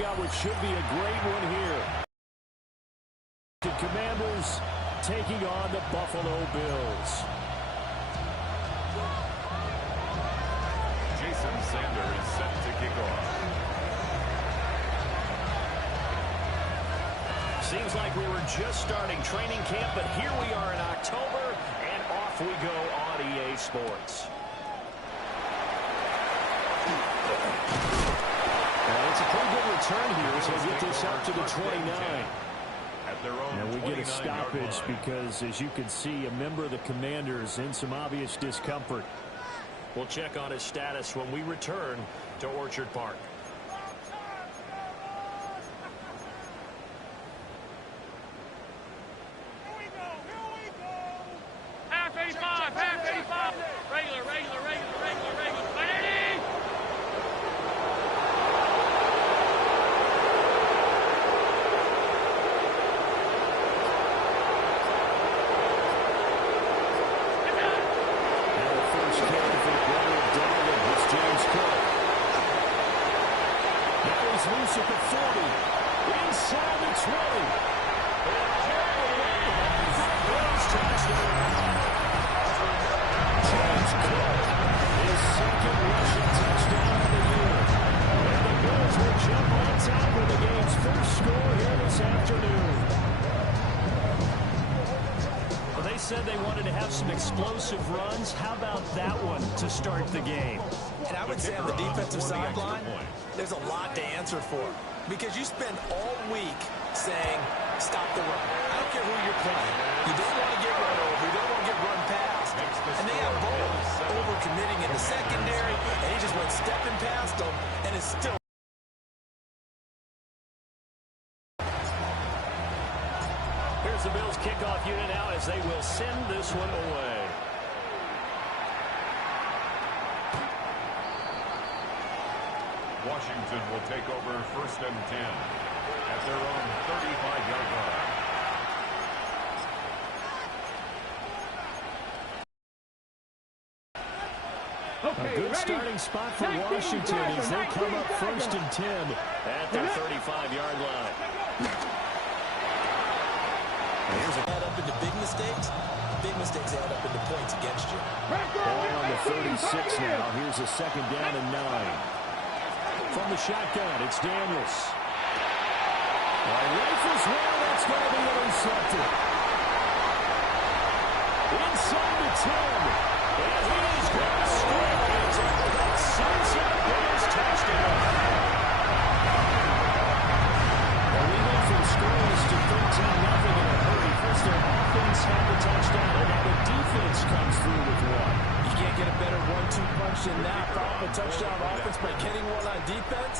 got what should be a great one here. The Commanders taking on the Buffalo Bills. Jason Sander is set to kick off. Seems like we were just starting training camp, but here we are in October, and off we go on EA Sports. It's a pretty good return here, so we'll get this up to the 29. And we get a stoppage because, as you can see, a member of the Commanders in some obvious discomfort. We'll check on his status when we return to Orchard Park. Half 85, regular. Ready? Now the first carry for the brother of Donovan. It's James Cook. Now he's loose at the 40. Inside the 20. Touchdown. James Cook, his second rushing touchdown of the year. And the Bills will jump on top of the game's first score here this afternoon. Well, they said they wanted to have some explosive runs. How about that one to start the game? And I would say on the defensive sideline, there's a lot to answer for. Because you spend all week saying, stop the run. I don't care who you're playing. You don't want to get run over. You don't want to get run past. And they have both over-committing in the secondary, and he just went stepping past them, and it's still. Here's the Bills kickoff unit now as they will send this one away. Washington will take over 1st and 10 at their own 35-yard line. A good starting spot for Washington as they come up 1st and 10 at their 35-yard line. Here's a add up into big mistakes. Big mistakes add up into points against you. Ball on the 36 now. Here's a 2nd down and 9. From the shotgun, it's Daniels. Rifles well, that's going to be intercepted. Inside the 10. And he's going to score. It's a sunset Bills touchdown. Well, we went from scoreless to 13-0 in a hurry. First, their offense had the touchdown, and now the defense comes through with one. You can't get a better 1-2 punch than that. Pop a touchdown offense by getting one on defense.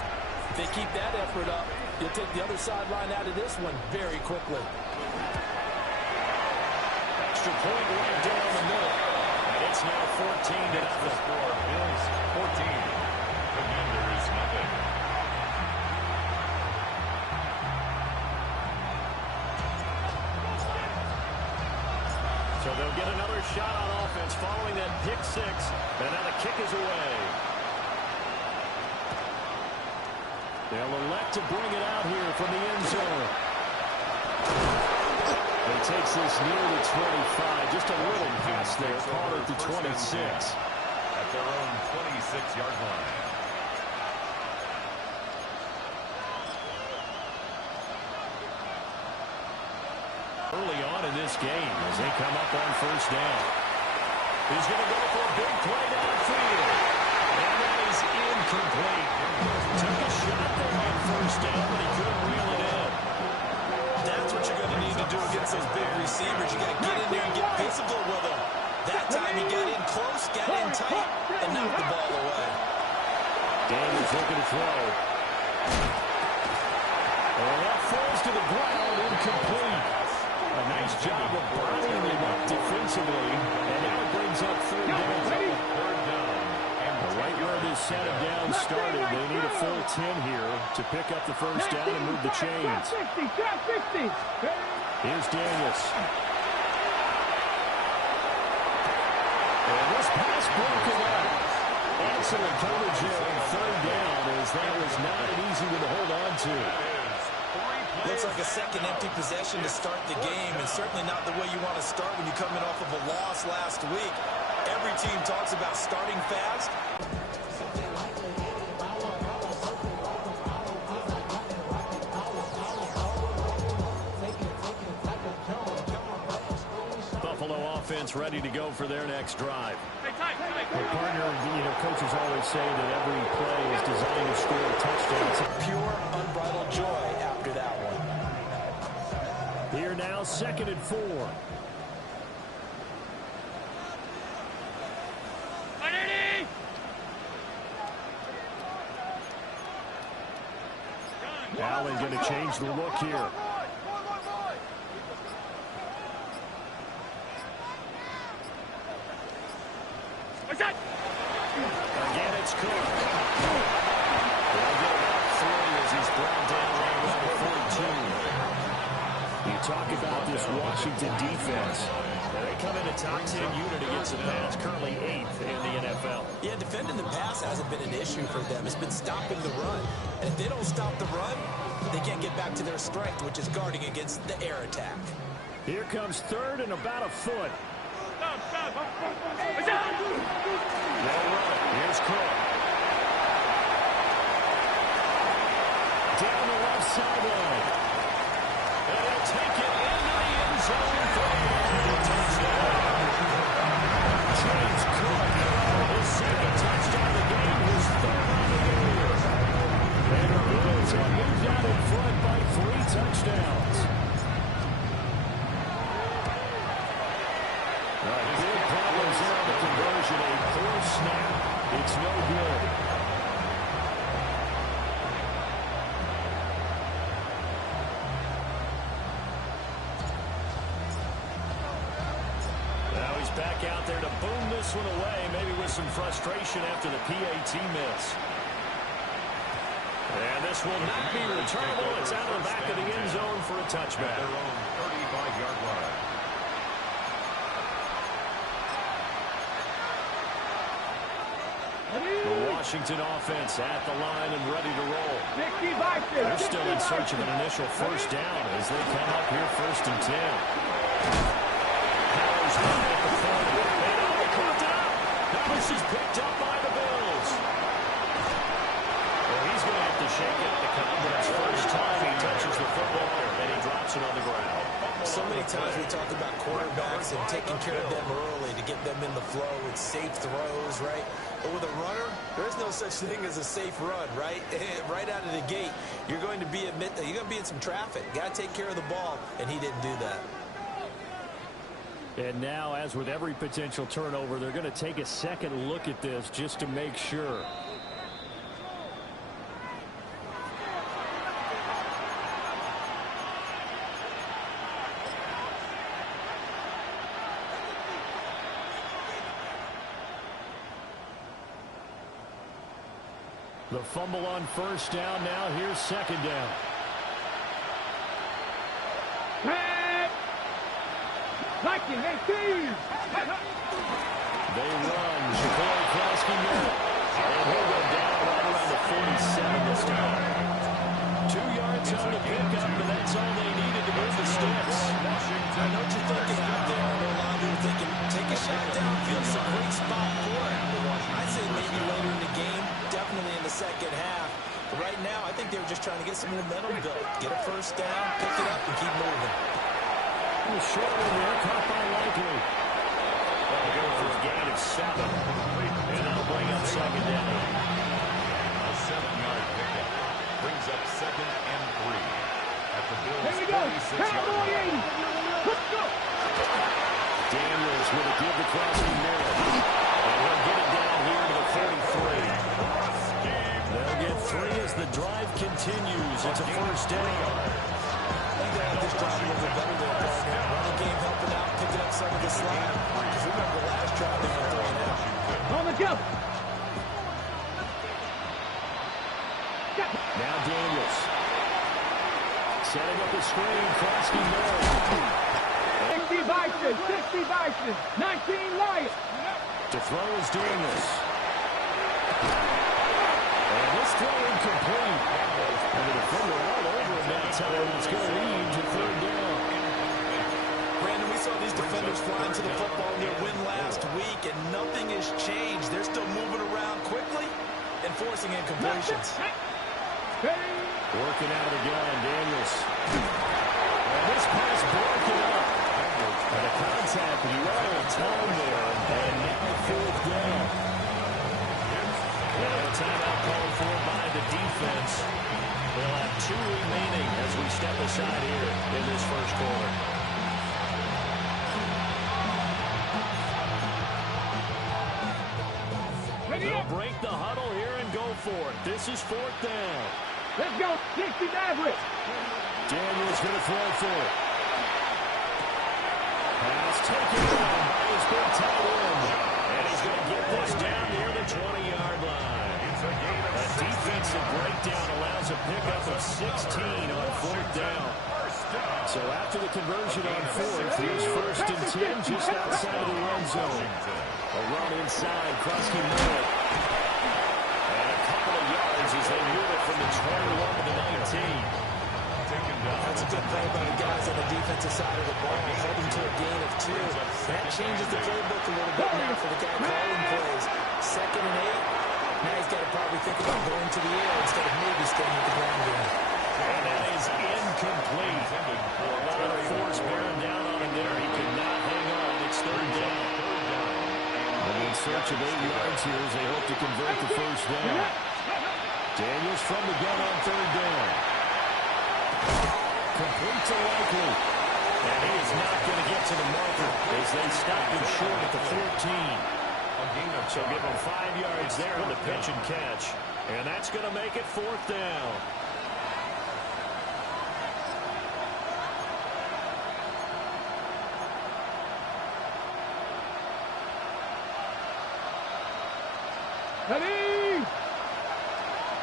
If they keep that effort up, you'll take the other sideline out of this one very quickly. Extra point right down the middle. And it's now 14-0. Score Bills 14. Commanders nothing. So they'll get another shot on offense following that pick six. And now the kick is away. They'll elect to bring it out here from the end zone. He takes this near the 25. Just a little pass there. Call it the 26. At their own 26-yard line. Early on in this game as they come up on 1st down. He's going to go for a big play downfield. And that is incomplete. Took a shot there on 1st down, but he couldn't reel it in. That's what you're going to need to do against those big receivers. You got to get in there and get physical with them. That time he got in close, got in tight, and knocked the ball away. Daniels looking to throw. And that falls to the ground, incomplete. A nice job of bottling them up defensively. And now it brings up 3rd down. Right where this set of downs started, they need a full 10 here to pick up the 1st down and move the chains. Here's Daniels. And this pass broken up. Excellent coverage here on third down, as that was not an easy one to hold on to. Looks like a second empty possession to start the game, and certainly not the way you want to start when you're coming off of a loss last week. Every team talks about starting fast. Buffalo offense ready to go for their next drive. Hey, tight. Well, partner, coaches always say that every play is designed to score a touchdown. Pure, unbridled joy after that one. Here now, 2nd and 4. Allen going to change the look here. Again, it's Cook. They'll get about 3 as he's brought down right around the 42. You talk about this Washington defense. They come in a top 10 unit against the pass, currently 8th in the NFL. Yeah, defending the pass hasn't been an issue for them. It's been stopping the run. And if they don't stop the run, they can't get back to their strength, which is guarding against the air attack. Here comes 3rd and about a foot. Here's Cook. Down the left sideline. And he'll take it into the end zone for a touchdown. James Cook, his 2nd touchdown of the game, his 3rd on the year. And the Bills have moved out in front by 3 touchdowns. Big problems here on the conversion. A poor snap. It's no good. Now he's back out there to boom this one away, maybe with some frustration after the PAT miss. And this will not be returnable. It's out of the back of the end zone for a touchback. Their own 35-yard line. The Washington offense at the line and ready to roll. They're still in search of an initial first down as they come up here 1st and 10. Powers right at the 40. And they caught it up. Now this is picked up by the Bills. Well, he's going to have to shake it at the confidence. First time he touches the football and he drops it on the ground. So many times we talk about quarterbacks and taking care of them early to get them in the flow with safe throws, right? But with a runner, there's no such thing as a safe run, right? Right out of the gate, you're going to be in some traffic. Got to take care of the ball, and he didn't do that. And now, as with every potential turnover, they're going to take a second look at this just to make sure. The fumble on first down. Now here's 2nd down. They run. Shakur Klasky middle. And he'll go down right around the 47 this time. 2 yards on the pickup, and that's all they needed to move the sticks. I know what you're thinking out there. I know a lot of you are thinking, take a shot downfield. It's a great spot for it. I'd say maybe later in the game, definitely in the second half. But right now, I think they were just trying to get some momentum built. Get a first down, pick it up, and keep moving. A short one there, caught by Likely. They'll go for a gain of 7. And that'll bring up 2nd down. A 7-yard pickup brings up 2nd and 3 at the Bills' 36-yard line. Daniels with a give to Crosby middle. And he'll get it down here to the 43. They'll get 3 as the drive continues. It's a first down. I think they have this drive a little bit better there, partner. Running game helping out, picking up some of the slack. Because remember the last drive they were 3 and out. On the jump. Now Daniels. Setting up the screen. Crosby middle. 60 Bison, 19 Lions. To throw is doing this. And this throw incomplete. And the defender all over him that time. It's going to lead to third down. Brandon, we saw these defenders flying to the football in their win last week, and nothing has changed. They're still moving around quickly and forcing incompletions. Working out of the gun, Daniels. And this pass broken up. And a contact, but he ran out of time there. And now fourth down. And a timeout called for by the defense. They'll have 2 remaining as we step aside here in this first quarter. They'll break the huddle here and go for it. This is fourth down. Let's go. 60 Maverick. Daniels going to throw for it. Pass taken on by his big tight end. And he's going to get this down near the 20-yard line. A defensive breakdown allows a pickup of 16 on fourth down. So after the conversion on fourth, here's first and 10 just outside of the end zone. A run inside, Krusty Miller. And a couple of yards as they move it from the 21 to the 19. That's a good play by the guys on the defensive side of the ball, heading to a gain of 2. That changes the playbook a little bit now for the guy calling plays. 2nd and 8. Now he's got to probably think about going to the air instead of maybe staying at the ground game. And that is incomplete. A lot of force bearing down on him there. He could not hang on. It's third down. And in search of 8 yards here as they hope to convert the first down. Daniels from the gun on third down. Complete to Likely. And he is not going to get to the marker as they stop him short at the 14. So give him 5 yards there on the pitch and catch. And that's going to make it fourth down. Ready?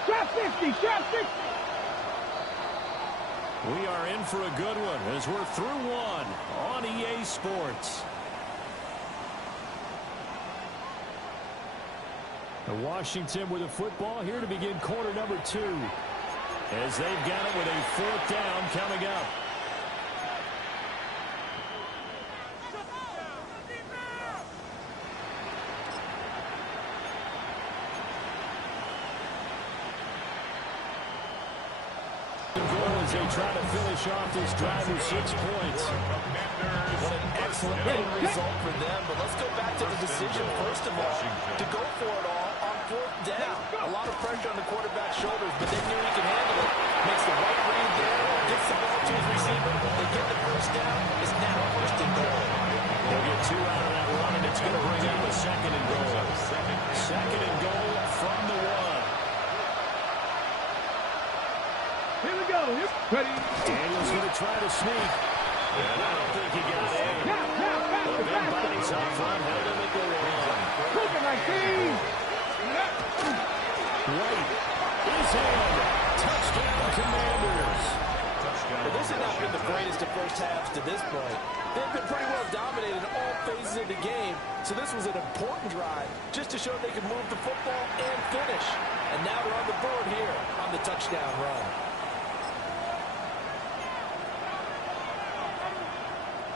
Shot 50, shot 50. We are in for a good one as we're through one on EA Sports. Washington with a football here to begin quarter number 2 as they've got it with a fourth down coming up. As they try to finish off this drive with 6 points. What an excellent end result for them. But let's go back to the decision, first of all, to go for it all on fourth down. A lot of pressure on the quarterback's shoulders, but they knew he could handle it. Makes the right read there, gets the ball to his receiver. They get the first down. It's now first and goal. They'll get 2 out of that run, and it's going to bring up a second and goal. Second and goal from the 1. Here we go. Ready? Daniels going to try to sneak. And I don't think he got in. The big bodies up front held him at the 1. Look at my team. White is in. Touchdown, Commanders. Well, this has not been the greatest of first halves to this point. They've been pretty well dominated in all phases of the game, so this was an important drive just to show they could move the football and finish. And now they're on the board here on the touchdown run.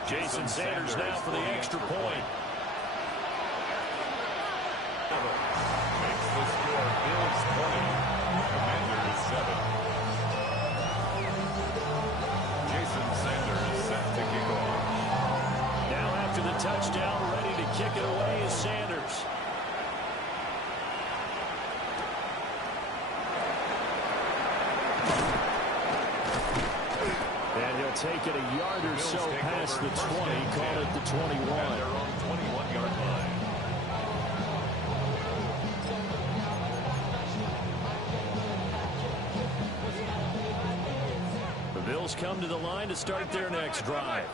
Jason Sanders now for the extra point. Makes the score Bills 20, Commanders 7. Jason Sanders set to kick off. Now after the touchdown, ready to kick it away is Sanders. And he'll take it a yard or so past the 20, call it the 21. Their own 21-yard line. The Bills come to the line to start their next drive.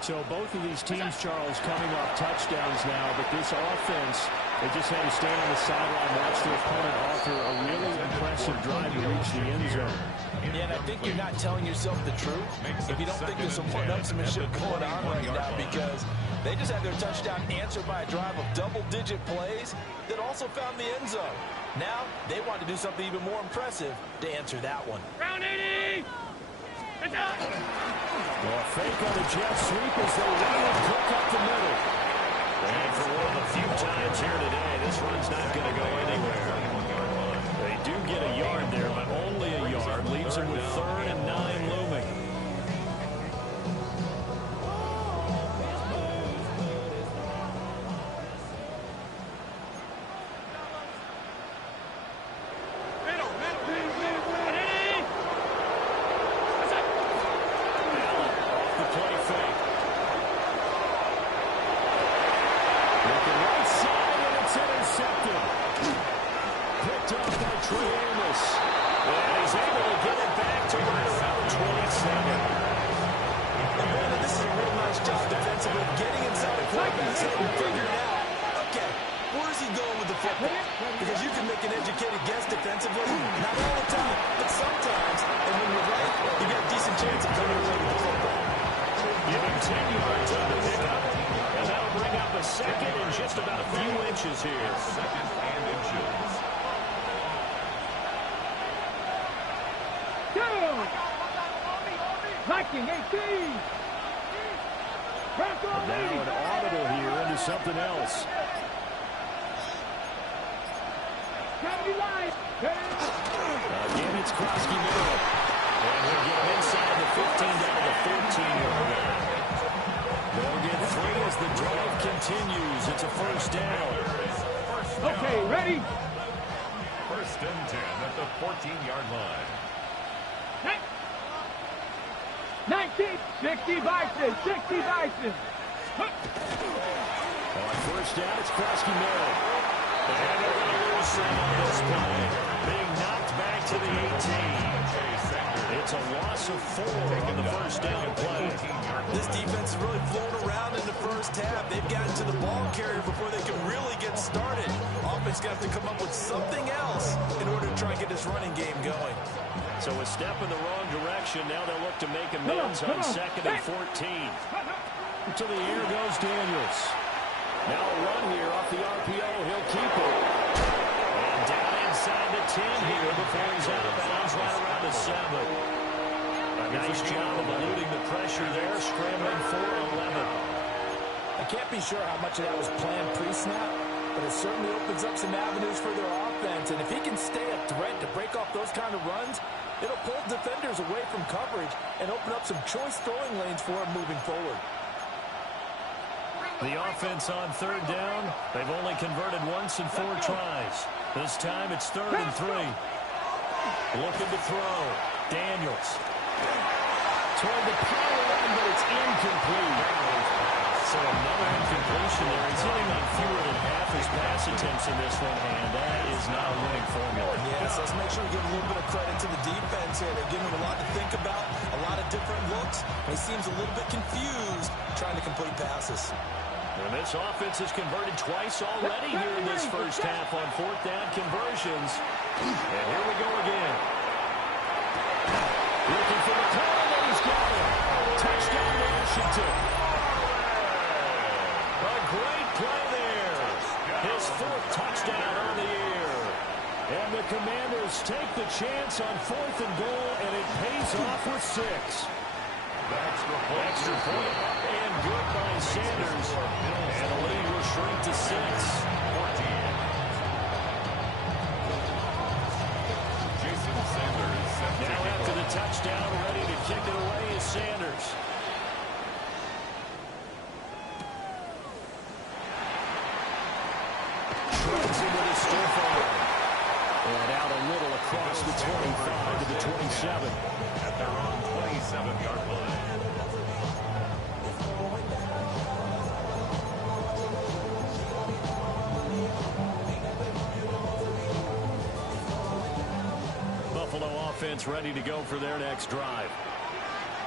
So both of these teams, Charles, coming off touchdowns now, but this offense, they just had to stand on the sideline, watch their opponent offer a really impressive drive to reach the end zone. Yeah, and I think you're not telling yourself the truth if you don't think there's some one-upsmanship going on right now, because They just had their touchdown answered by a drive of double-digit plays that also found the end zone. Now, they want to do something even more impressive to answer that one. Round 80! It's up! Well, fake on the jet sweep as they run and cook up the middle. And for one of the few times here today, this run's not going to go anywhere. They do get a yard there, but only a yard. Leaves them with 3rd and 9 looming. Because you can make an educated guess defensively, not all the time, but sometimes. And when you're right, you got a decent chance of coming away with the football. Give him 10 yards on the pickup, and that'll bring up a second in just about a few inches here. Second and inches. Go! Viking 18! Now an audible here into something else. Again, it's Krosky middle. And we'll get him inside the 15 down to the 14-yard line. They'll get 3 as the drive continues. It's a first down. Okay, ready? First and 10 at the 14-yard line. 19, 60 Bison, 60 Bison. On first down, it's Krosky middle. And they're going to lose some on this play. Being knocked back to the 18. It's a loss of 4 on the first down play. This defense has really flown around in the first half. They've gotten to the ball carrier before they can really get started. Offense got to come up with something else in order to try and get this running game going. So a step in the wrong direction. Now they'll look to make amends on 2nd and 14. To the air goes Daniels. Now a run here off the RPO. He'll keep it. And down inside the 10 here before he's out of bounds right around the 7. A nice job of eluding the pressure there, scrambling for 11. I can't be sure how much of that was planned pre-snap, but it certainly opens up some avenues for their offense. And if he can stay a threat to break off those kind of runs, it'll pull defenders away from coverage and open up some choice throwing lanes for him moving forward. The offense on 3rd down. They've only converted once in 4 tries. This time it's 3rd and 3. Looking to throw. Daniels. Toward the power line, but it's incomplete. So another incompletion there. He's hitting on fewer than half his pass attempts in this one, and that is not a winning formula. Yes, let's make sure we give a little bit of credit to the defense here. They're giving him a lot to think about, a lot of different looks. He seems a little bit confused trying to complete passes. And this offense has converted twice already here in this first half on 4th down conversions. And here we go again. Looking for the corner, and he's got it. Touchdown, Washington. A great play there. His 4th touchdown on the year. And the Commanders take the chance on 4th and goal, and it pays off with 6. Extra point. And good by Sanders. And the lead will shrink to 6. 14. Now after the touchdown, ready to kick it away is Sanders. Shreds into the stiff arm. And out a little across the 25 to the 27. At their own 27-yard line. Buffalo offense ready to go for their next drive.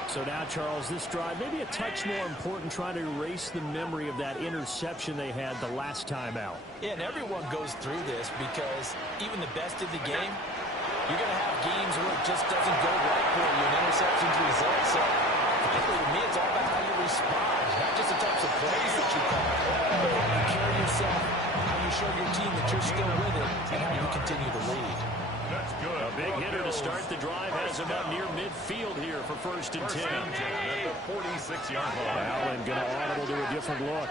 So now, Charles, this drive maybe a touch more important, trying to erase the memory of that interception they had the last time out. Yeah, and everyone goes through this because even the best of the game, you're going to have games where it just doesn't go right for you and interceptions result. So, frankly, to me, it's all about how you respond. not just the types of plays that you call, but how you carry yourself, how you show your team that you're still with it, and how you continue to lead. That's good. A big hitter to start the drive has him up near midfield here for 1st and 10. At the 46-yard line. Allen going to audible to a different look.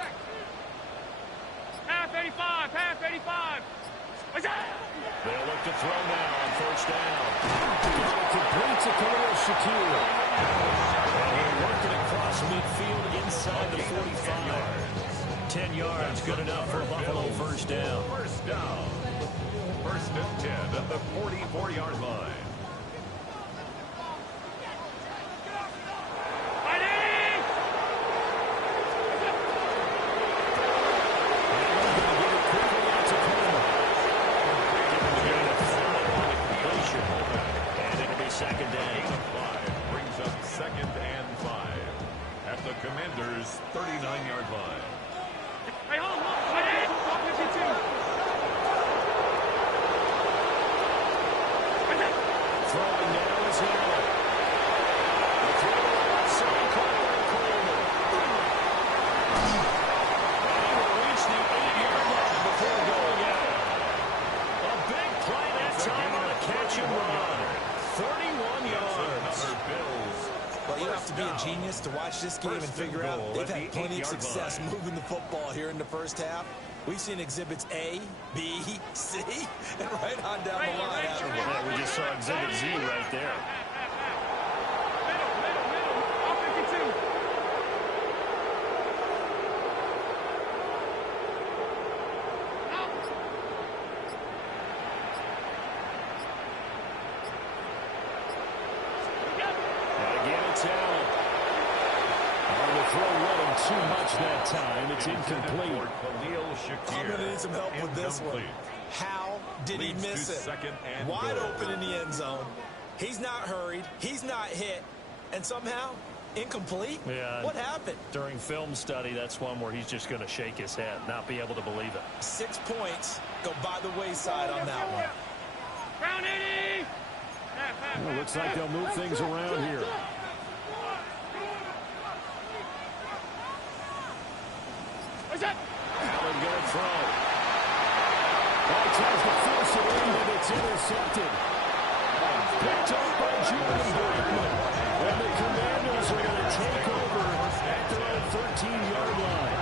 Half 85, half 85. They'll look to throw now on 1st down. Complete to Khalil Shakir. And he'll work it across midfield inside the 45. 10 yards, good enough for Buffalo 1st down. 1st down. 1st and 10 at the 44-yard line. Second down. 5 brings up 2nd and 5 at the Commanders' 39-yard line. Hey, hold on. 52. Throwing now is Hill. The throw outside corner Coleman. And he will reach the 8-yard line before going out. A big play that time on the catch and run. 31 yards. Well, you don't have to be a genius to watch this game and figure out they've had plenty of success moving the football here in the 1st half. We've seen exhibits A, B, C, and right on down the line. Yeah, we just saw exhibit Z right there. Middle. All 52. Allen. On the throw, running too much that time. It's incomplete. I'm going to need some help with this one. How did he miss it? Wide open in the end zone. He's not hurried. He's not hit. And somehow, incomplete? Yeah. What happened? During film study, that's one where he's just going to shake his head, not be able to believe it. 6 points go by the wayside on that one. Round 80. Well, looks like they'll move things around here. What's that? Allen going to throw. He tries to force it in, but it's intercepted. Picked up by Julian Bergman. And the Commanders are going to take over at their own 13-yard line.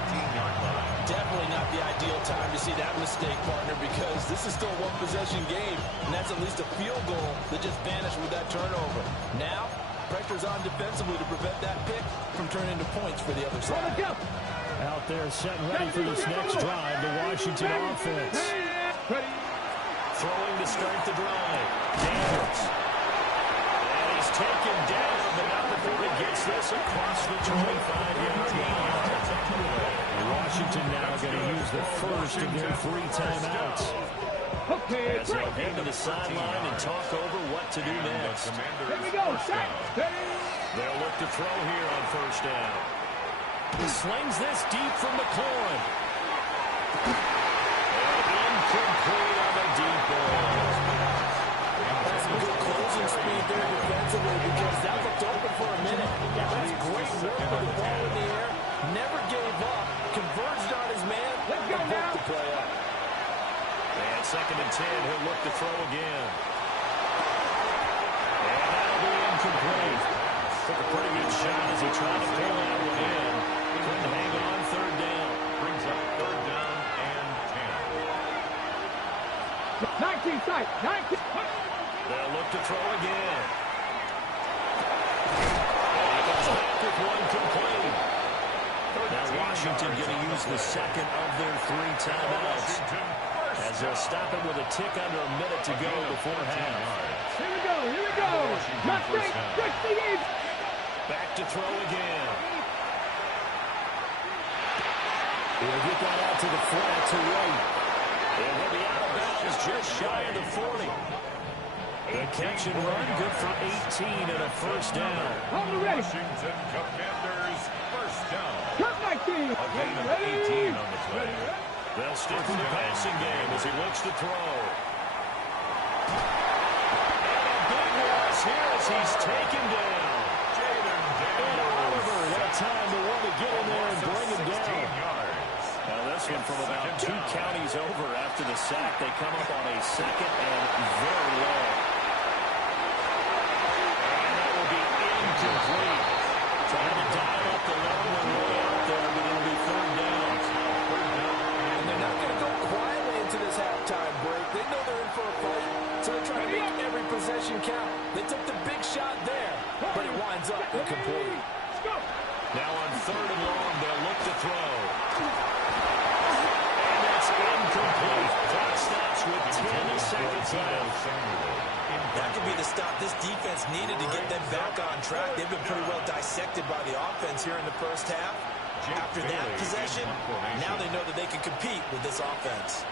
Definitely not the ideal time to see that mistake, partner, because this is still a one-possession game, and that's at least a field goal that just vanished with that turnover. Now, pressure's on defensively to prevent that pick from turning into points for the other side. Out there set and ready for this next drive, the Washington offense. Throwing to start the drive. Daniels. And he's taken down, but not before he gets this across the 25-yard line. Washington now going to use the first of their 3 timeouts. As they'll head to the sideline and talk over what to do next. Here we go. Set. They'll look to throw here on 1st down. He slings this deep from McLaurin. Incomplete on the deep ball. That's some good closing speed there defensively because that looked open for a minute. That's great work with the ball in the air. Never gave up. Converged on his man. Let's go and now. broke the play up. And 2nd and 10, he'll look to throw again. And that'll be incomplete. Took a pretty good shot as he tried to pull that one in. Couldn't hang on 3rd down. Brings up 3rd down and 10. 19 side. 19. They'll look to throw again. And he goes back with one complete. Now Washington going to use the 2nd of their 3 timeouts as they'll stop it with a tick under a minute to go before half. Here we go. Not straight. 68. Back to throw again. He'll get that out to the flat to White. And he'll be out of bounds just shy of the 40. The catch and run good for 18 and a 1st down. On the ready. Washington Commanders 1st down. Cut 19. A gain of 18 on the play. They'll stick with the passing game as he looks to throw. And a big loss here as he's taken down. And Oliver, that time to want to get in there and bring him down. Now this one from about 2 counties over after the sack. They come up on a second and very low. And that will be incomplete. Trying to dial up the long one way out there, but it'll be third down. And they're not going to go quietly into this halftime break. They know they're in for a fight, so they're trying to make every possession count. They took the big shot there, but it winds up incomplete. Now on third and long, they'll look to throw. And that's incomplete. Clock stops with 10 seconds left. That could be the stop this defense needed to get them back on track. They've been pretty well dissected by the offense here in the first half. After that possession, now they know that they can compete with this offense.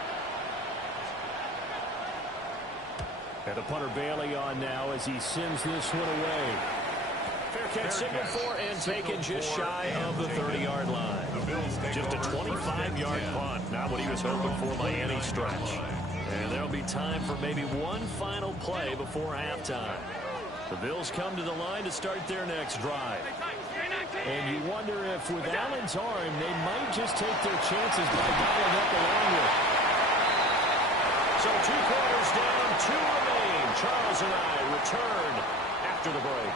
And the punter Bailey on now as he sends this one away. Fair catch signal for and taken just shy of the 30-yard line. Just a 25-yard punt. Not what he was hoping for by any stretch. And there'll be time for maybe one final play before halftime. The Bills come to the line to start their next drive. And you wonder if with Allen's arm, they might just take their chances by dialing up the long one. So 2 quarters down, 2 remain. Charles and I return after the break.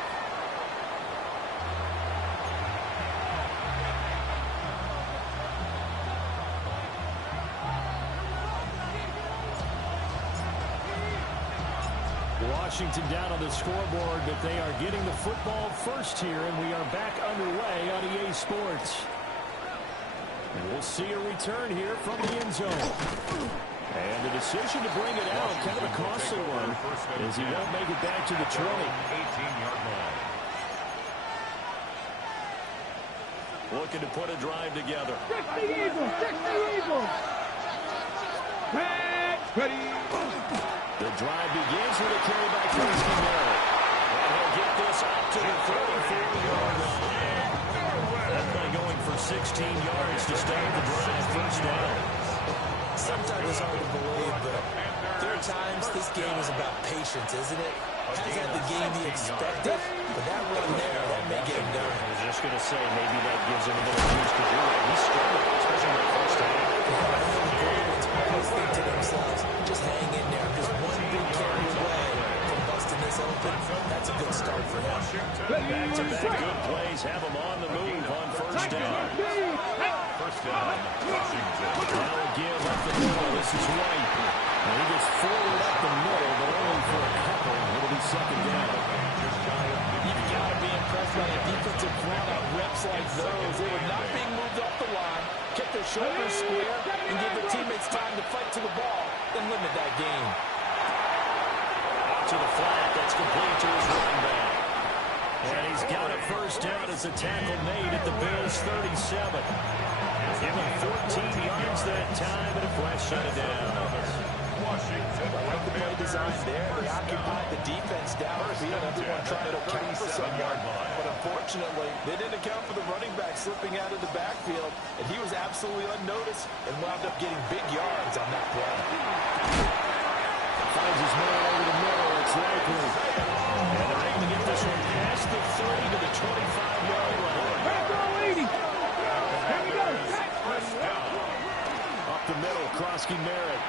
Washington down on the scoreboard, but they are getting the football first here, and we are back underway on EA Sports. And we'll see a return here from the end zone. And the decision to bring it out, kind of a costly one, as he won't make it back to the 20. 18-yard line. Looking to put a drive together. 60 Eagles! 60 Eagles! Ready! The drive begins with a carry by Krusty Merritt. And he'll get this up to the 34-yard line. That play going for 16 yards to start the drive. First down. Sometimes it's hard to believe, but there are times this game is about patience, isn't it? Hasn't had the game he expected, but that run there, that may get him done. I was just going to say, maybe that gives him a little juice because you're right. He struggled, especially in the first half. Always think to themselves, just hang in there. Just one big carry away from busting this open. That's a good start for him. Back-to-back good plays have him on the move on first down. First down, Washington. Now again, left the middle. This is White. And he gets forward up the middle, but only for a couple. It'll be second down. You've got to be impressed by a defensive front on reps like those. They were not being moved off the line, kept their shoulders square, and gave their teammates time to fight to the ball and limit that game. Out to the flat. That's complete to his running back. And he's got a first down as a tackle made at the Bills' 37. Give him 14 yards that time, and a flash shut it down. Washington. I like the play design there. They occupied the defense downfield. Everyone trying to account for someone. But unfortunately, they didn't account for the running back slipping out of the backfield. And he was absolutely unnoticed and wound up getting big yards on that play. Finds his man over the middle. It's likely. And they're able to get this one past the 30 to the 25-yard line. Back on 80! Here we go! Up the middle, Krusty Merritt.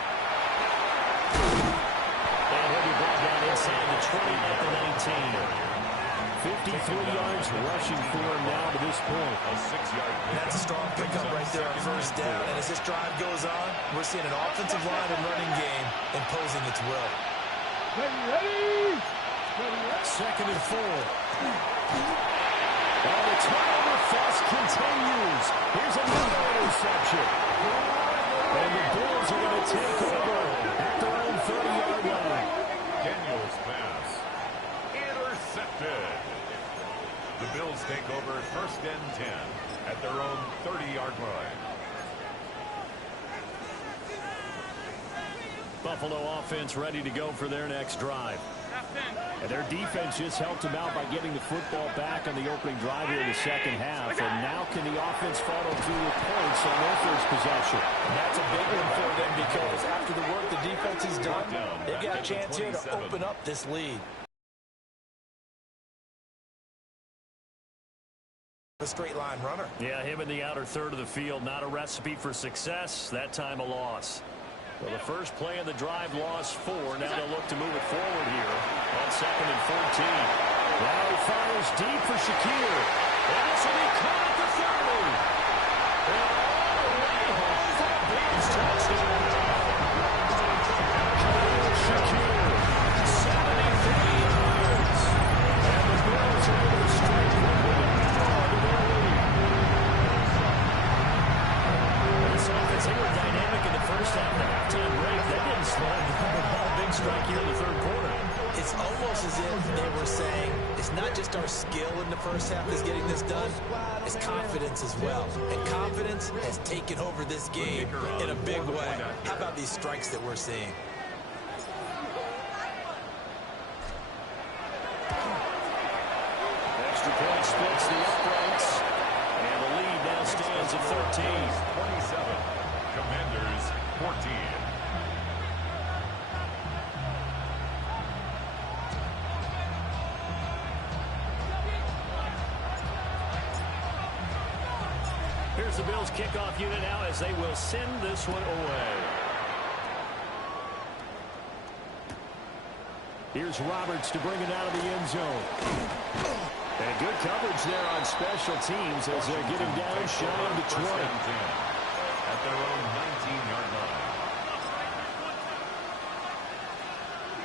And he'll be brought down inside the 20 at the 19. 53 yards rushing for him now to this point. A 6-yard. That's a strong pickup right there on first down. And as this drive goes on, we're seeing an offensive line and running game imposing its will. Ready! Second and 4. And the turnover fest continues. Here's another interception. And the Bills are going to take over at their own 30-yard line. Daniels pass. Intercepted. The Bills take over first and 10 at their own 30-yard line. Buffalo offense ready to go for their next drive. And their defense just helped them out by getting the football back on the opening drive here in the second half. And now can the offense follow through with points on their first possession? And that's a big one for them because after the work the defense has done, they've got a chance here to open up this lead. a straight line runner. Yeah, him in the outer third of the field, not a recipe for success. That time a loss. Well, the first play of the drive, lost 4. Now they'll look to move it forward here on 2nd and 14. Now he fires deep for Shakir. And this will be caught at the 30. And all the way home for a Bills touchdown. Shakir, 73 yards. And the Bills are able to strike one with a power to their lead. This offense, they were dynamic in the first half. The halftime break, that didn't slow down. A big strike here in the third quarter. It's almost as if they were saying, it's not just our skill in the first half that's getting this done, it's confidence as well. And confidence has taken over this game in a big way. How about these strikes that we're seeing? Extra point splits the uprights. And the lead now stands at 13. 27. Commanders 14. Here's the Bills kickoff unit now as they will send this one away. Here's Roberts to bring it out of the end zone. And good coverage there on special teams as they're getting down shy of the 20. At their own 19-yard line.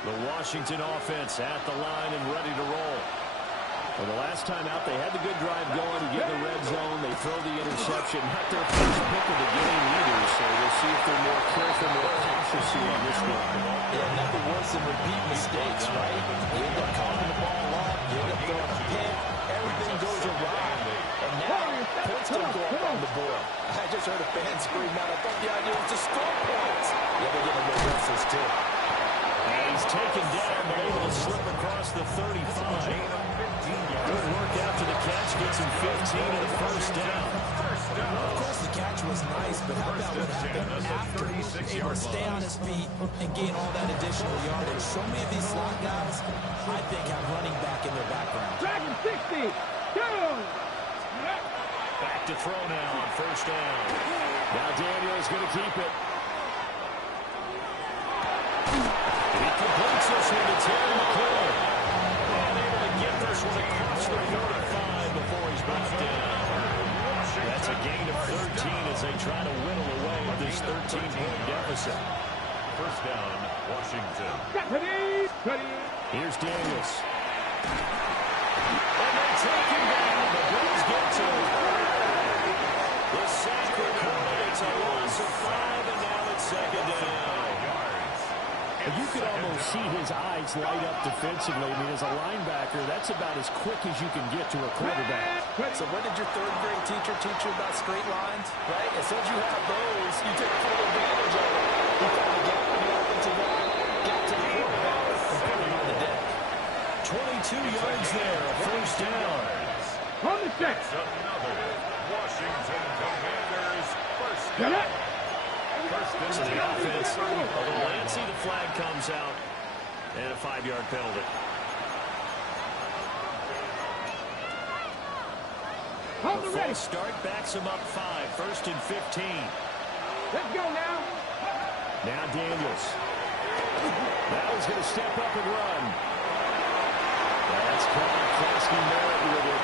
The Washington offense at the line and ready to roll. Well, the last time out, they had the good drive going to get in the red zone. They throw the interception. Not their first pick of the game either, so we'll see if they're more careful, more cautious here on this one. Yeah, nothing worse than repeat mistakes, right? You end up coughing the ball off, you end up throwing a pick, everything goes awry. And now, points don't go up on the board. I just heard a fan scream out, I thought the idea was to score points. Yeah, they're getting a little restless, too. And he's taken down, but able to slip across the 35. Good work after the catch, gets him 15 and a first down. Of course, the catch was nice, but how about what happened after? Able to stay on his feet and gain all that additional yardage. So many of these slot guys, I think, have running back in their background. Dragon 60. Go. Back to throw now on first down. Now Daniel's going to keep it. He completes this one to Terry McLaurin. And able to get this one across the 45 before he's brought down. That's a gain of 13 as they try to whittle away at this 13-point deficit. First down, Washington. Here's Daniels. And they take him down. The Bills get to him. The sack recorded. It's a loss of 5, and now it's second down. You could almost see his eyes light up defensively. I mean, as a linebacker, that's about as quick as you can get to a quarterback. So what did your third-grade teacher teach you about straight lines? Right? As soon as you have those, you take full advantage of it. You kind of get the offensive line, get to the quarterback, and put it on the deck. 22 yards there, a first down. On the check. Another Washington Commanders first down. To the offense, a little antsy, the flag comes out, and a 5-yard penalty. The false start backs him up 5, first and 15. Let's go now. Now Daniels. Now he's going to step up and run. That's caught. Kreisky Merritt with it.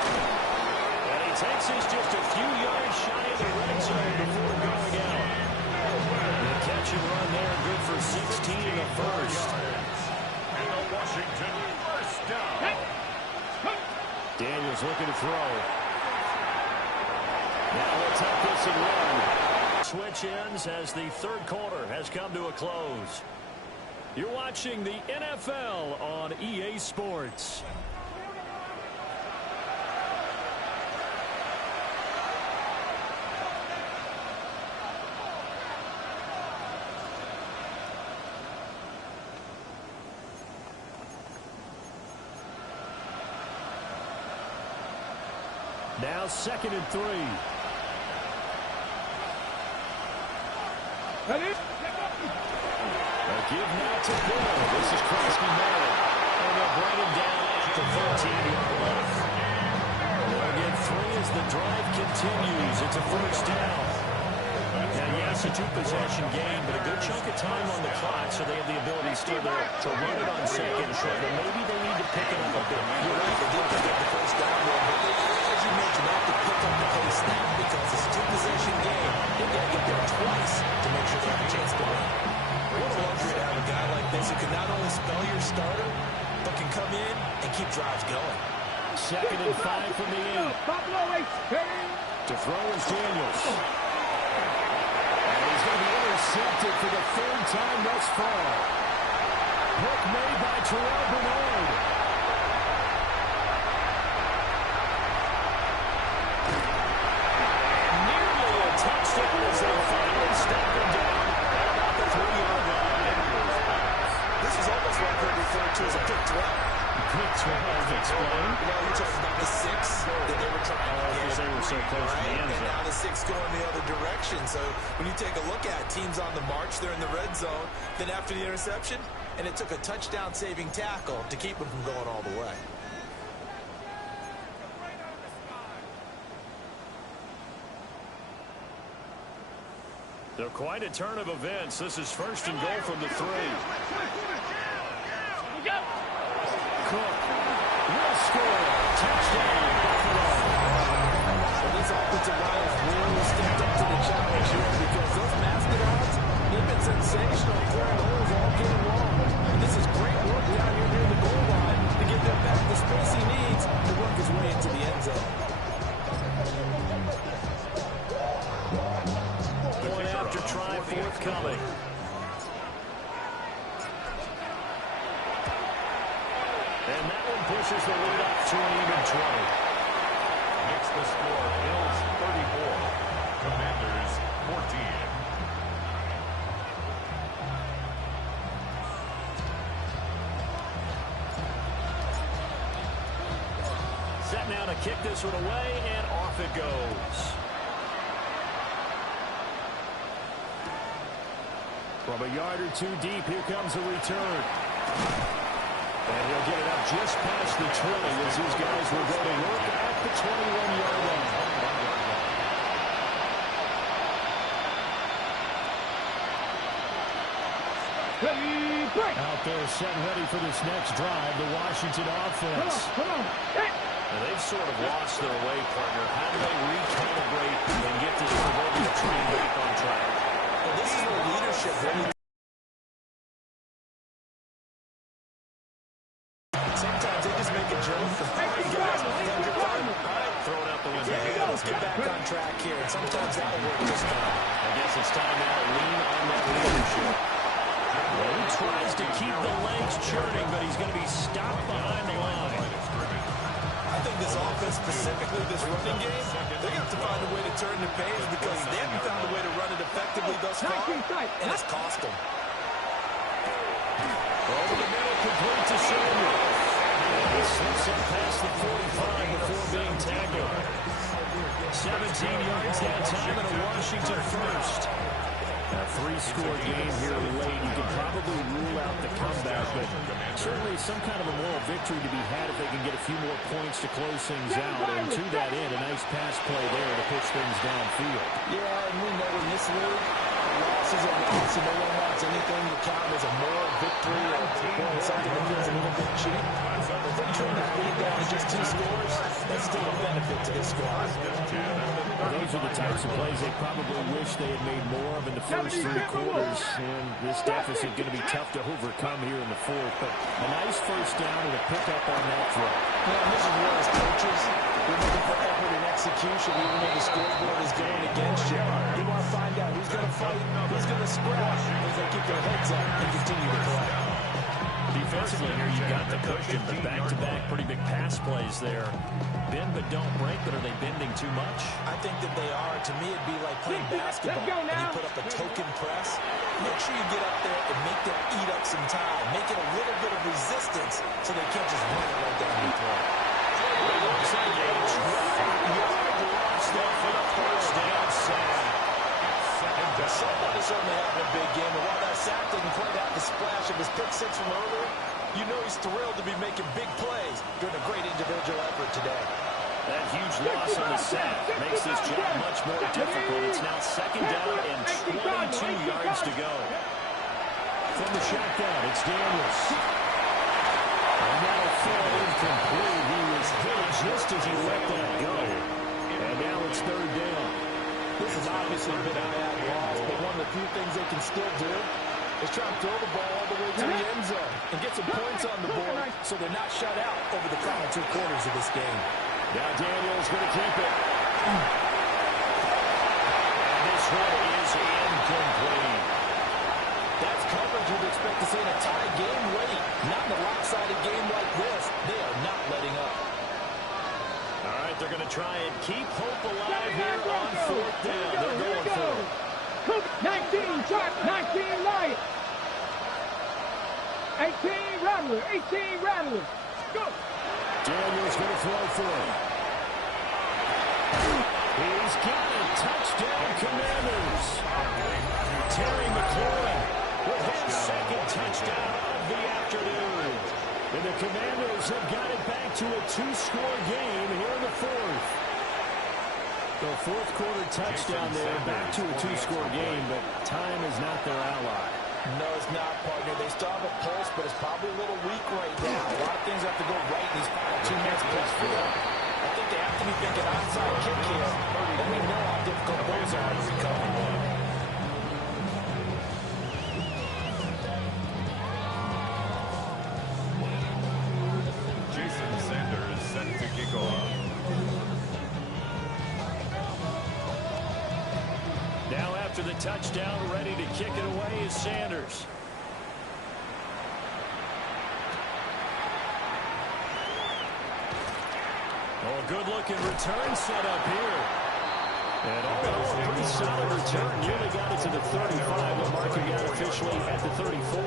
And he takes us just a few yards shy of the red zone before going out. The catch and run there, good for 16 in the first. And the Washington first down. Daniels looking to throw. Now let's take this and run. Switch ends as the third quarter has come to a close. You're watching the NFL on EA Sports. Now 2nd and 3. Ready? A give now to Bill. This is Kreisky Merritt. And they'll bring him down at the 14-yard line. They'll get 3 as the drive continues. It's a first down. And yes, a two-possession game, but a good chunk of time on the clock, so they have the ability still to run it on second and short. But maybe they need to pick it up a bit. You're right, they did pick up the first down there, but as you mentioned, they have to pick up the pace now because it's a two-possession game. They've got to get there twice to make sure they have a chance to win. What a luxury to have a guy like this who can not only spell your starter, but can come in and keep drives going. 2nd and 5 from the end. To throw is Daniels. And he's going to be intercepted for the 3rd time thus far. Pick made by Terrell Bernard. Nearly a touchdown as they finally stop him down at about the 3-yard line. This is almost what I've heard referred to as a pick 12. Pick 12, explain. Well, you're talking about the 6 that they were trying to get. Because they were so close to the end zone. And now the 6 going the other direction. So when you take a look at teams on the march, they're in the red zone. Then after the interception, and it took a touchdown-saving tackle to keep them from going all the way. They're quite a turn of events. This is 1st and goal from the 3. Cook will score. Touchdown, Buffalo. So this offensive line has really stepped up to the challenge here because those Mastodons, they've been sensational clearing holes all game long. And this is great work down here near the goal line to get them back the space he needs to work his way into the end zone. Point after try forthcoming. And that one pushes the lead up to an even 20. Makes the score Bills 34, Commanders 14. Set now to kick this one away, and off it goes. From a yard or two deep, here comes a return. And he'll get it up just past the 20 as his guys will go to work at the 21-yard line. Out there set ready for this next drive, the Washington offense. Come on. And they've sort of lost their way, partner. How do they recalibrate and get this proverbial train back on track? Well, this is where leadership really. Sometimes they just make a joke. Guys, Throwing out the window. let's get back on track here. And sometimes that'll work this time. I guess it's time now to lean on that leadership. Well, he tries to keep the legs churning, but he's going to be stopped behind the line. I think this offense, specifically this running game, they're going to have to find a way to turn the page because they haven't found a way to run it effectively thus far, and it's cost them. Over the middle, complete to Samuel. He slips up past the 45 before being tackled. 17 yards that time and a Washington first. A 3-score game here late. You can probably rule out the comeback, but certainly some kind of a moral victory to be had if they can get a few more points to close things out. And to that end, a nice pass play there to push things downfield. Yeah, and we know in this league, a loss is a loss, and no one wants anything to count as a moral victory or something that feels a little bit cheap. If they trim that lead down to just 2 scores, that's still a benefit to this squad. Those are the types of plays they probably wish they had made more of in the first 3 quarters. And this deficit going to be tough to overcome here in the 4th. But a nice first down and a pickup on that throw. Yeah, and this is where as coaches, you're looking for effort and execution even though the scoreboard is going against you. You want to find out who's going to fight, who's going to scrap, as they keep their heads up and continue to play. Defensively here, you got the cushion, but back-to-back pretty big pass plays there. Bend but don't break, but are they bending too much? I think that they are. To me, it'd be like playing basketball. And you put up a token press. Make sure you get up there and make them eat up some time. Make it a little bit of resistance so they can't just run it right down the throat. Somebody certainly having a big game, and while that sack didn't quite have the splash of his pick 6 from earlier, you know he's thrilled to be making big plays during a great individual effort today. That huge loss on the sack makes this job much more difficult. It's now second down and 22 yards to go. From the shotgun, it's Daniels. And that'll fall incomplete. He was hit just as he let that go. And now it's third down. This is obviously a bit high loss, but one of the few things they can still do is try to throw the ball all the way to the end zone and get some points on the board so they're not shut out over the final 2 quarters of this game. Now Daniels going to keep it. And this one is incomplete. That's coverage you'd expect to see in a tie game late. Not in a lopsided game like this. They are not letting up. All right, they're going to try and keep hope alive here on fourth down. They're going for it. 19, sharp, 19, Lions. 18, Rattler, 18, Rattler. Go. Daniels going to throw for it. He's got a touchdown, Commanders. Terry McLaurin with his second touchdown of the afternoon. And the Commanders have got it back to a 2-score game here in the fourth. The fourth quarter touchdown there, back to a 2-score game, but time is not their ally. No, it's not, partner. They still have a pulse, but it's probably a little weak right now. A lot of things have to go right in these final 2 minutes plus 4. I think they have to be thinking onside kick here. And we know how difficult those are to recover. Jason Sanders set to kick off. Now after the touchdown, ready to kick it away is Sanders. Oh, a good-looking return set up here. And a pretty solid return. Nearly got it to the 35. We're marking out officially at the 34.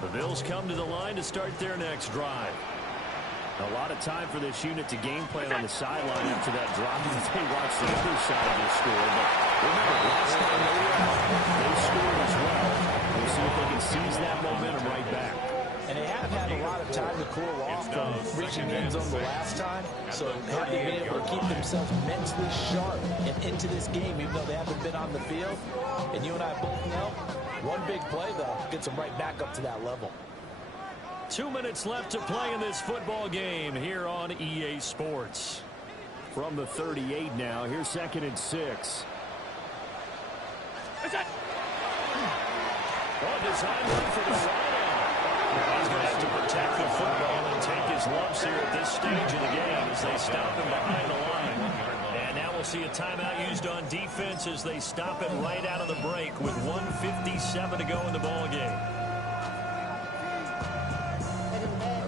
The Bills come to the line to start their next drive. A lot of time for this unit to game plan on the sideline after that drop as they watch the other side of their score. But remember, last time they scored as well. We'll see if they can seize that momentum right back. And they have had a lot of time to cool off from reaching the end zone the last time. So have they been able to keep themselves mentally sharp and into this game, even though they haven't been on the field? And you and I both know, one big play, though, gets them right back up to that level. 2 minutes left to play in this football game here on EA Sports. From the 38 now, here's 2nd and 6. On design run for the sideline. He's going to have to protect the football and take his lumps here at this stage of the game as they stop him behind the line. And now we'll see a timeout used on defense as they stop it right out of the break with 1:57 to go in the ball game.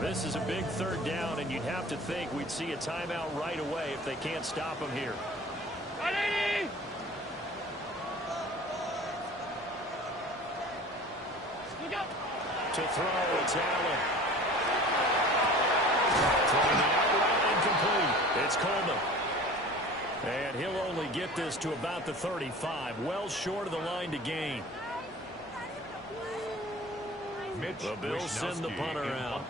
This is a big third down, and you'd have to think we'd see a timeout right away if they can't stop him here. Ready? To throw, it's Allen. Throwing the outright incomplete. It's Coleman. And he'll only get this to about the 35. Well short of the line to gain. The Bills send the punter out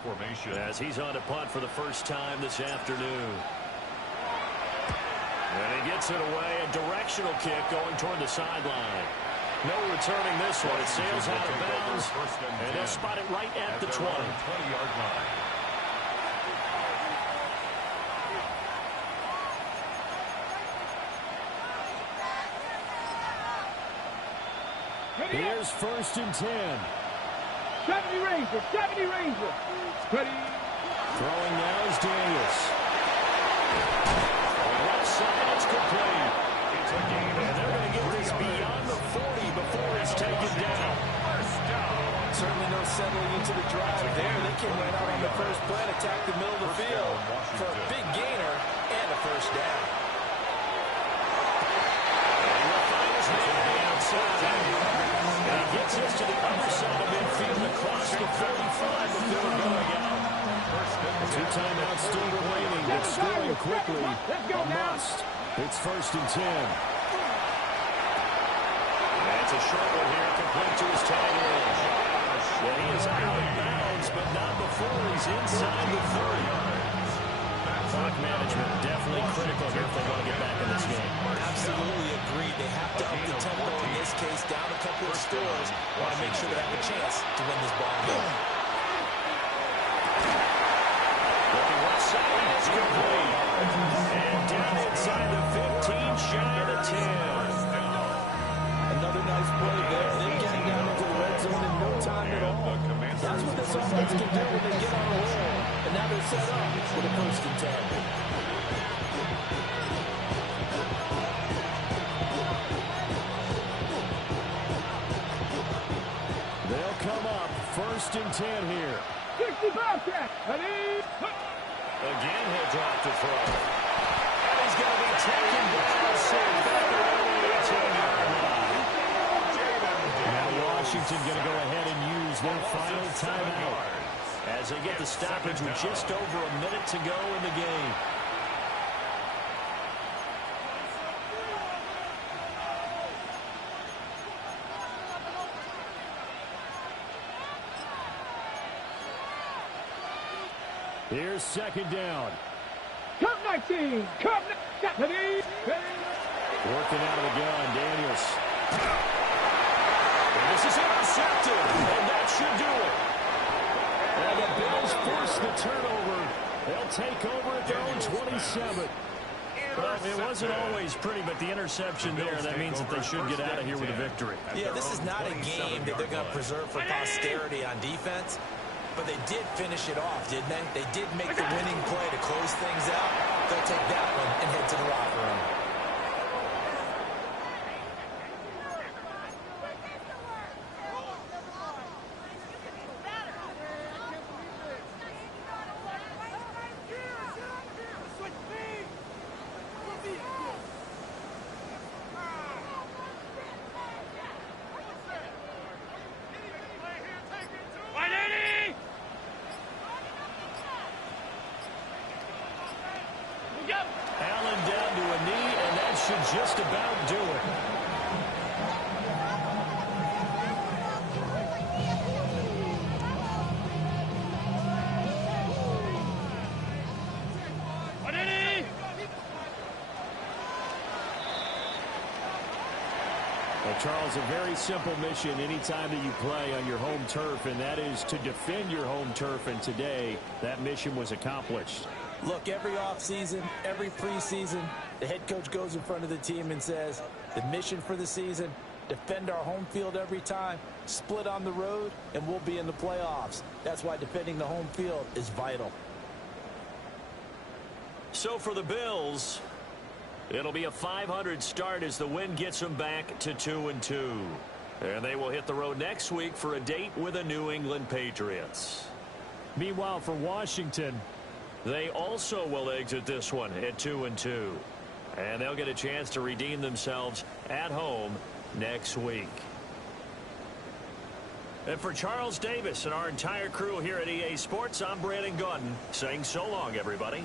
as he's on to punt for the first time this afternoon. And he gets it away. A directional kick going toward the sideline. No returning this one. It sails out of bounds, and they'll spot it right at the 20-yard line. Here's 1st and 10. 70 Ranger, 70 Ranger. Ready? Throwing now is Daniels. Left side, it's complete. It's a gain, and they're going to get this beyond the 40 before it's taken down. Certainly no settling into the drive there. They came right out on the first play and attacked the middle of the field for a big gainer and a first down. And the finals man on the outside. And he gets us to the other side of midfield across the 35. quickly, a must. It's 1st and 10. That's a short one here, complete to his tight end. Well, he is out of bounds, but not before he's inside the 30. Clock management definitely critical here if they want to get back in this game. Absolutely agreed. They have to up the tempo in this case, down a couple of scores. Want to make sure they have a chance to win this ball game. Looking left side, it's complete. And down inside the 15, shy of the 10. Another nice play there. They're getting down into the red zone in no time at all. That's what this offense can do when they get on a roll. And now they're set up for the 1st and 10. They'll come up 1st and 10 here. 60 Bobcat. Ready? Again, he'll drop to throw. And he's going to be taken down safe back around the 18-yard line. Now Washington going to go ahead and use their final timeout as they get the stoppage with just over a minute to go in the game. Here's 2nd down. Cup 19. Cup 19. Working out of the gun, Daniels. And this is intercepted, and that should do it. And the Bills force the turnover. They'll take over at their own 27. Well, it wasn't always pretty, but the interception there, that means that they should get out of here with a victory. Yeah, this is not a game that they're going to preserve for posterity on defense. But they did finish it off, didn't they? They did make the winning play to close things out. They'll take that one and head to the locker room. Allen down to a knee, and that should just about do it. Well, Charles, a very simple mission anytime that you play on your home turf, and that is to defend your home turf, and today that mission was accomplished. Look, every offseason, every preseason, the head coach goes in front of the team and says, the mission for the season, defend our home field every time, split on the road, and we'll be in the playoffs. That's why defending the home field is vital. So for the Bills, it'll be a .500 start as the win gets them back to 2-2. And they will hit the road next week for a date with the New England Patriots. Meanwhile, for Washington, they also will exit this one at 2-2. And they'll get a chance to redeem themselves at home next week. And for Charles Davis and our entire crew here at EA Sports, I'm Brandon Gaudin saying so long, everybody.